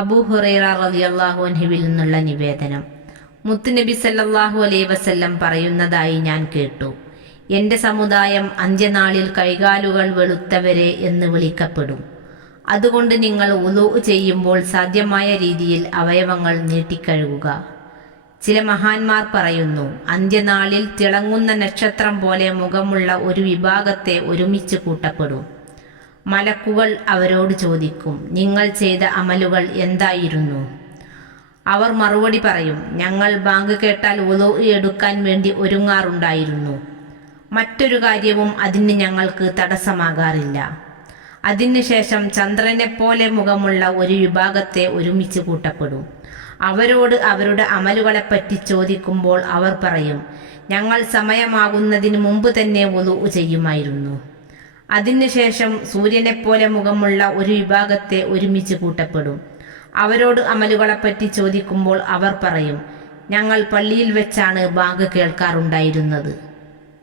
അബൂ ഹുറൈറ റളിയല്ലാഹു അൻഹുവിൽ നിന്നുള്ള നിവേദനം. മുത്തുനബി സല്ലല്ലാഹു അലൈഹി വസല്ലം പറയുന്നതായി ഞാൻ കേട്ടു, എൻ്റെ സമുദായം അന്ത്യനാളിൽ കൈകാലുകൾ വെളുത്തവരെ എന്ന് വിളിക്കപ്പെടും. അതുകൊണ്ട് നിങ്ങൾ വുളൂ ചെയ്യുമ്പോൾ സാധ്യമായ രീതിയിൽ അവയവങ്ങൾ നീട്ടിക്കഴുകുക. ചില മഹാന്മാർ പറയുന്നു, അന്ത്യനാളിൽ തിളങ്ങുന്ന നക്ഷത്രം പോലെ മുഖമുള്ള ഒരു വിഭാഗത്തെ ഒരുമിച്ച് കൂട്ടപ്പെടും. മലക്കുകൾ അവരോട് ചോദിക്കും, നിങ്ങൾ ചെയ്ത അമലുകൾ എന്തായിരുന്നു? അവർ മറുപടി പറയും, ഞങ്ങൾ ബാങ്ക് കേട്ടാൽ വുളൂ എടുക്കാൻ വേണ്ടി ഒരുങ്ങാറുണ്ടായിരുന്നു. മറ്റൊരു കാര്യവും അതിന് ഞങ്ങൾക്ക് തടസ്സമാകാറില്ല. അതിനുശേഷം ചന്ദ്രനെപ്പോലെ മുഖമുള്ള ഒരു വിഭാഗത്തെ ഒരുമിച്ച് കൂട്ടപ്പെടും. അവരോട് അവരുടെ അമലുകളെപ്പറ്റി ചോദിക്കുമ്പോൾ അവർ പറയും, ഞങ്ങൾ സമയമാകുന്നതിന് മുമ്പ് തന്നെ വുളൂ ചെയ്യുമായിരുന്നു. അതിനുശേഷം സൂര്യനെപ്പോലെ മുഖമുള്ള ഒരു വിഭാഗത്തെ ഒരുമിച്ച് കൂട്ടപ്പെടും. അവരോട് അമലുകളെപ്പറ്റി ചോദിക്കുമ്പോൾ അവർ പറയും, ഞങ്ങൾ പള്ളിയിൽ വെച്ചാണ് ബാങ്ക് കേൾക്കാറുണ്ടായിരുന്നത്.